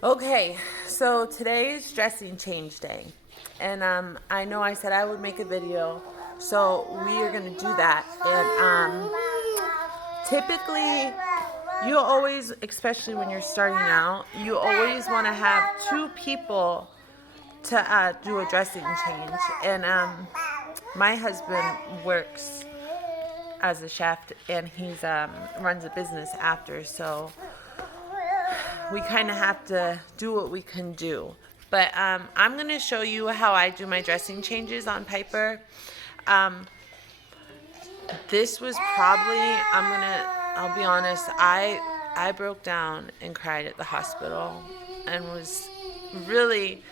Okay, so today is dressing change day. And I know I said I would make a video, so we are going to do that. And typically, you always, especially when you're starting out, you always want to have two people to do a dressing change. And my husband works as a chef, and he's runs a business after, so we kind of have to do what we can do. But I'm going to show you how I do my dressing changes on Piper. Um, this was probably, I'll be honest, I broke down and cried at the hospital and was really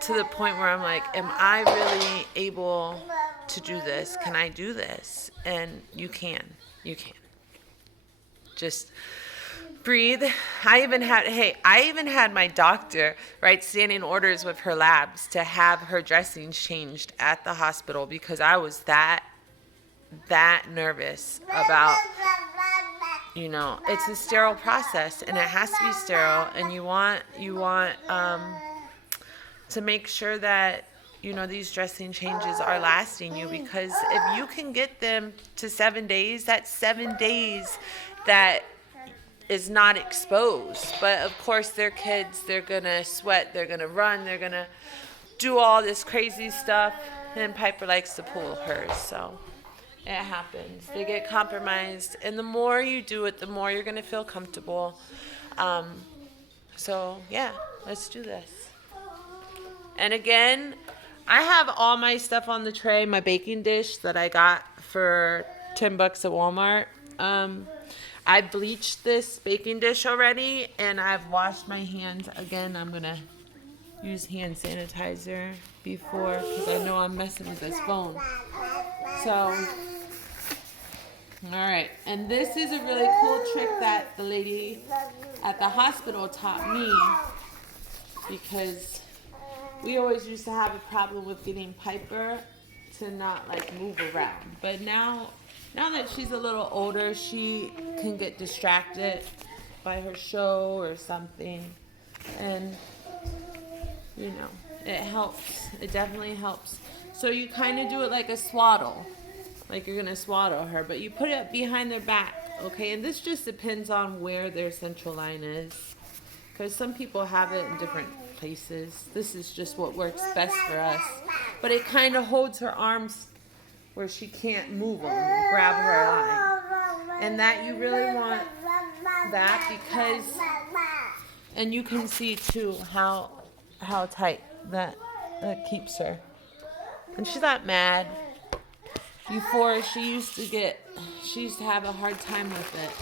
to the point where I'm like, am I really able to do this? Can I do this? And you can. You can. Just breathe. I even had my doctor write standing orders with her labs to have her dressings changed at the hospital because I was that nervous about, it's a sterile process and it has to be sterile, and you want to make sure that these dressing changes are lasting you, because if you can get them to 7 days, that's 7 days that is not exposed. But of course, they're kids, they're gonna sweat, they're gonna run, they're gonna do all this crazy stuff, and Piper likes to pull hers, so it happens. They get compromised, and the more you do it, the more you're gonna feel comfortable. So yeah, let's do this. And again, I have all my stuff on the tray, my baking dish that I got for $10 at Walmart. I bleached this baking dish already, and I've washed my hands. Again, I'm going to use hand sanitizer before, because I know I'm messing with this phone. So, all right. And this is a really cool trick that the lady at the hospital taught me, because we always used to have a problem with getting Piper to not move around. But now that she's a little older, she can get distracted by her show or something. And, it helps. It definitely helps. So you kind of do it like a swaddle. Like you're going to swaddle her. But you put it behind their back, okay? And this just depends on where their central line is, because some people have it in different places. This is just what works best for us. But it kind of holds her arms where she can't move them and grab her line. And that you really want that, because, and you can see too how tight that keeps her. And she's not mad. Before, she used to have a hard time with it.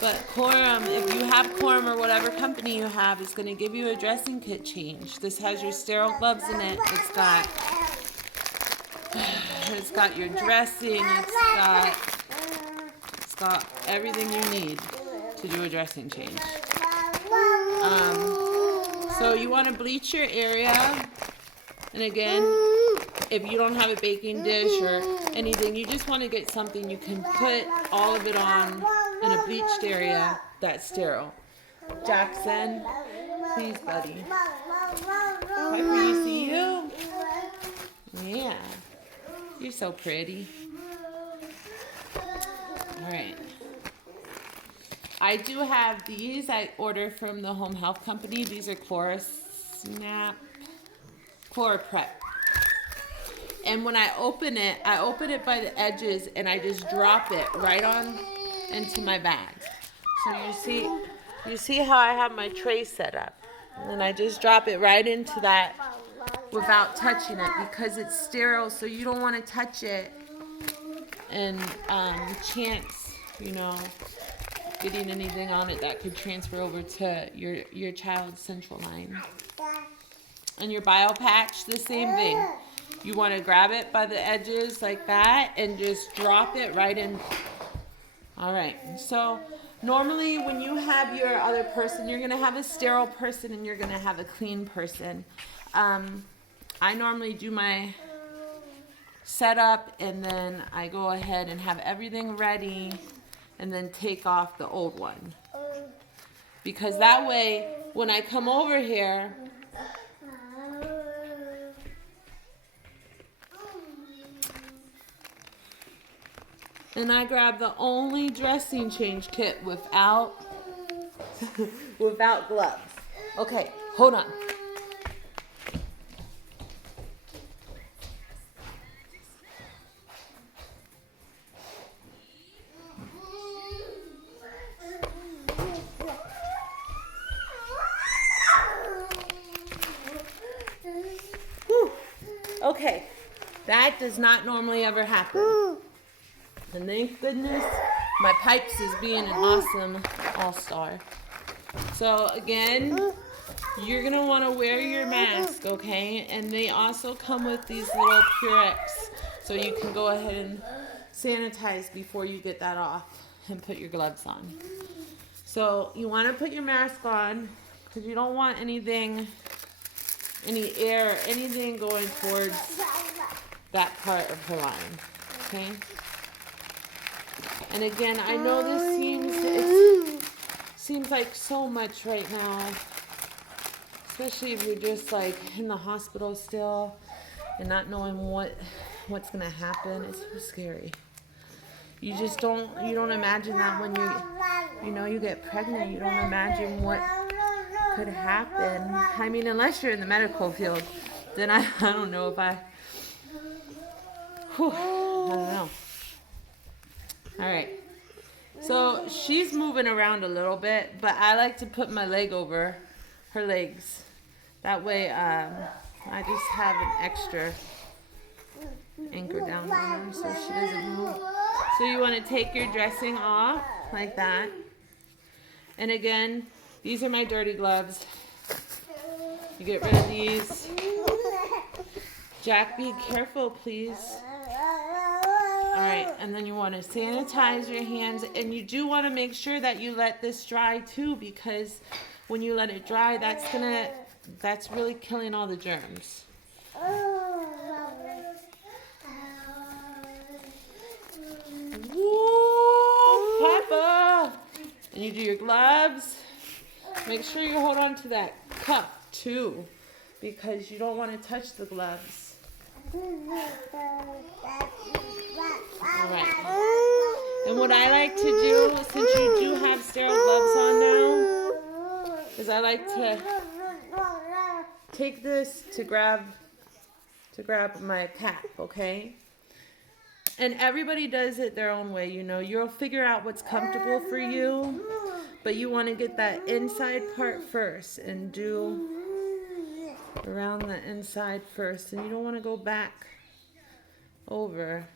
But Coram, if you have Coram or whatever company you have, is going to give you a dressing kit change. This has your sterile gloves in it. It's got your dressing. It's got everything you need to do a dressing change. So you want to bleach your area. And again, if you don't have a baking dish or anything, you just want to get something you can put all of it on in a bleached area that's sterile. Jackson, please, buddy. Piper, you see you? Yeah. You're so pretty. All right. I do have these. I ordered from the home health company. These are ChloraSnap, ChloraPrep. And when I open it by the edges, and I just drop it right on into my bag. So you see how I have my tray set up. And then I just drop it right into that without touching it, because it's sterile, so you don't want to touch it and chance, getting anything on it that could transfer over to your child's central line. And your BioPatch, the same thing. You want to grab it by the edges like that and just drop it right in. All right. So normally when you have your other person, you're going to have a sterile person and you're going to have a clean person. I normally do my setup, and then I go ahead and have everything ready and then take off the old one. Because that way when I come over here, and I grab the only dressing change kit without without gloves. Okay, hold on. Whew. Okay, that does not normally ever happen. And thank goodness my Pipes is being an awesome all-star. So again, you're gonna want to wear your mask, okay? And they also come with these little Purex, so you can go ahead and sanitize before you get that off and put your gloves on. So you want to put your mask on because you don't want anything, any air, anything going towards that part of her line, okay? And again, I know this seems like so much right now, especially if you're just like in the hospital still and not knowing what's gonna happen. It's so scary. You just don't imagine that when you get pregnant. You don't imagine what could happen. I mean, unless you're in the medical field, then I don't know if I don't know. All right, so she's moving around a little bit, but I like to put my leg over her legs. That way, I just have an extra anchor down on her so she doesn't move. So you want to take your dressing off like that. And again, these are my dirty gloves. You get rid of these. Jack, be careful, please. Alright, and then you want to sanitize your hands, and you do want to make sure that you let this dry too, because when you let it dry, that's really killing all the germs. Woo, Papa! And you do your gloves. Make sure you hold on to that cuff too, because you don't want to touch the gloves. Alright. And what I like to do, since you do have sterile gloves on now, is I like to take this to grab my cap, okay? And everybody does it their own way, you know. You'll figure out what's comfortable for you, but you want to get that inside part first and do around the inside first, and you don't want to go back over.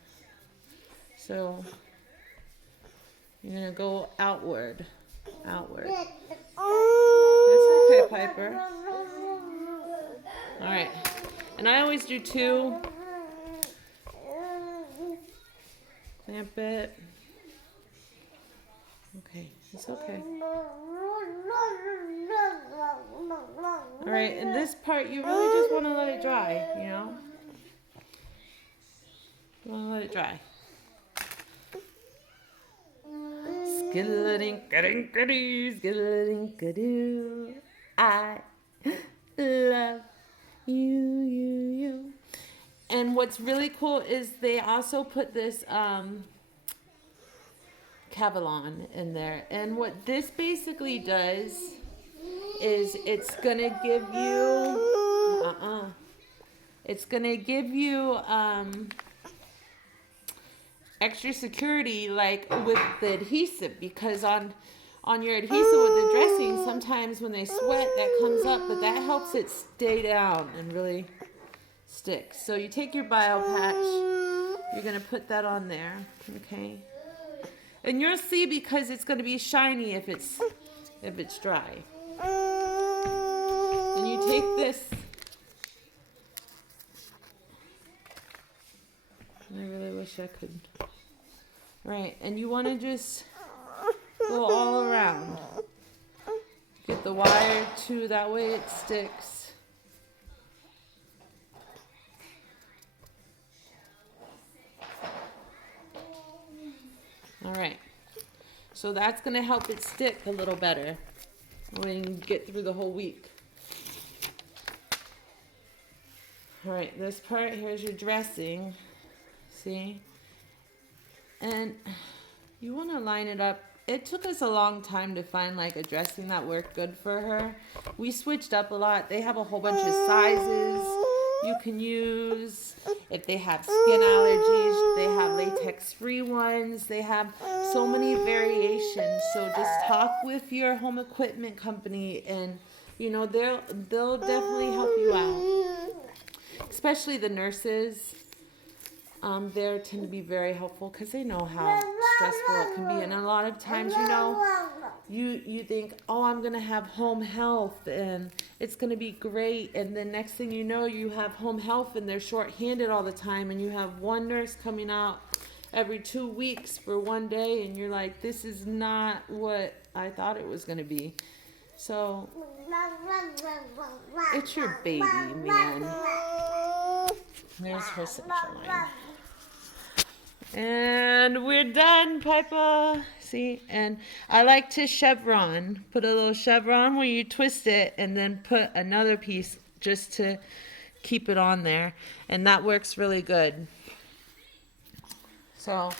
So you're going to go outward. That's okay, Piper. All right. And I always do two. Clamp it. Okay, it's okay. All right, and this part you really just want to let it dry, you know? You want to let it dry. Skidadink-a-dink-a-doo, skidadink-a-doo. I love you. And what's really cool is they also put this Cavalon in there. And what this basically does is it's gonna give you extra security, like with the adhesive, because on your adhesive with the dressing, sometimes when they sweat that comes up, but that helps it stay down and really stick. So you take your bio patch, you're gonna put that on there, okay? And you'll see, because it's gonna be shiny if it's dry. And you take this, and I really wish I could. Right, and you want to just go all around. Get the wire too, that way it sticks. All right, so that's going to help it stick a little better. when you get through the whole week. All right, this part, here's your dressing. See? And you want to line it up. It took us a long time to find like a dressing that worked good for her. We switched up a lot. They have a whole bunch of sizes you can use. If they have skin allergies, they have latex-free ones. They have so many variations. So just talk with your home equipment company, and you know they'll definitely help you out. Especially the nurses. They tend to be very helpful because they know how stressful it can be. And a lot of times, you know, you think, oh, I'm going to have home health and it's going to be great. And then next thing you know, you have home health and they're short-handed all the time. And you have one nurse coming out every 2 weeks for one day. And you're like, this is not what I thought it was going to be. So it's your baby, man. There's her central line. And we're done, Pipa. See, and I like to chevron. Put a little chevron where you twist it and then put another piece just to keep it on there. And that works really good. So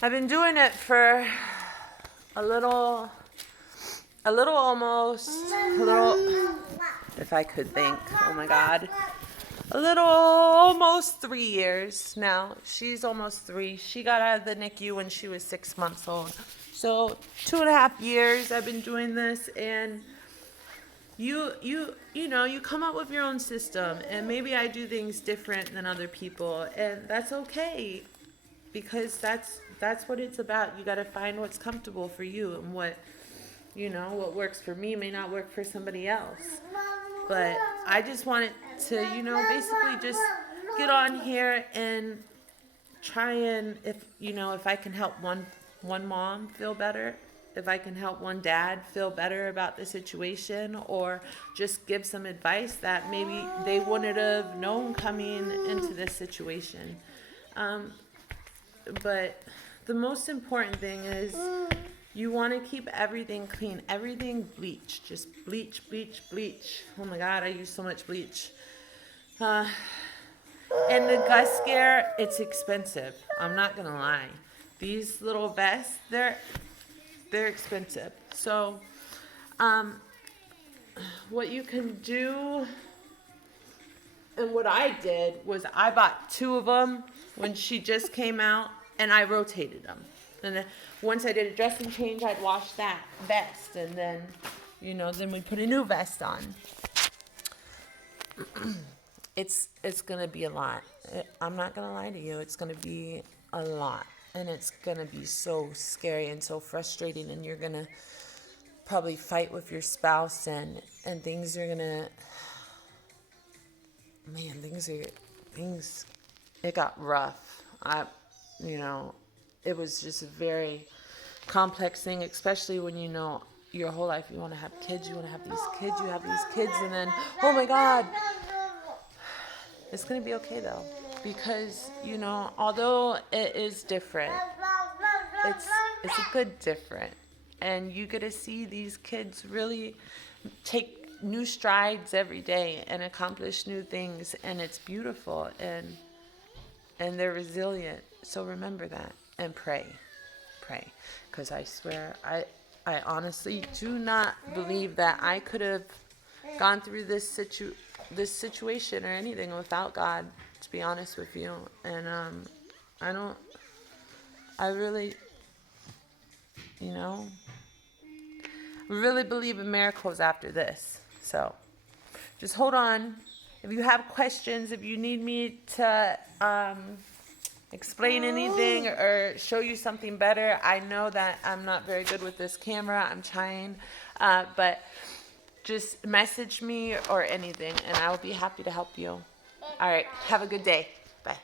I've been doing it for a little if I could think, oh my God. Almost 3 years now. She's almost 3. She got out of the NICU when she was 6 months old. So 2.5 years I've been doing this, and you know, you come up with your own system, and maybe I do things different than other people, and that's okay, because that's what it's about. You got to find what's comfortable for you, and what works for me may not work for somebody else. But I just wanted to, basically just get on here and try and, if I can help one mom feel better, if I can help one dad feel better about the situation, or just give some advice that maybe they wouldn't have known coming into this situation. But the most important thing is, you want to keep everything clean, everything bleach. Just bleach, bleach, bleach. Oh my God, I use so much bleach. And the Gus Scare, it's expensive. I'm not gonna lie. These little vests, they're expensive. So, what you can do, and what I did was I bought 2 of them when she just came out, and I rotated them. And then once I did a dressing change, I'd wash that vest, and then, then we put a new vest on. It's gonna be a lot. I'm not gonna lie to you. It's gonna be a lot, and it's gonna be so scary and so frustrating, and you're gonna probably fight with your spouse, and things are gonna. Man, it got rough. It was just a very complex thing, especially when your whole life you want to have kids, you have these kids, and then, oh my God. It's going to be okay though, because, although it is different, it's a good different, and you get to see these kids really take new strides every day and accomplish new things, and it's beautiful, and they're resilient. So remember that. And pray, because I swear, I honestly do not believe that I could have gone through this situation or anything without God, to be honest with you. And I really believe in miracles after this. So just hold on. If you have questions, if you need me to explain anything or show you something better, I know that I'm not very good with this camera. I'm trying, but just message me or anything, and I will be happy to help you. All right, have a good day. Bye.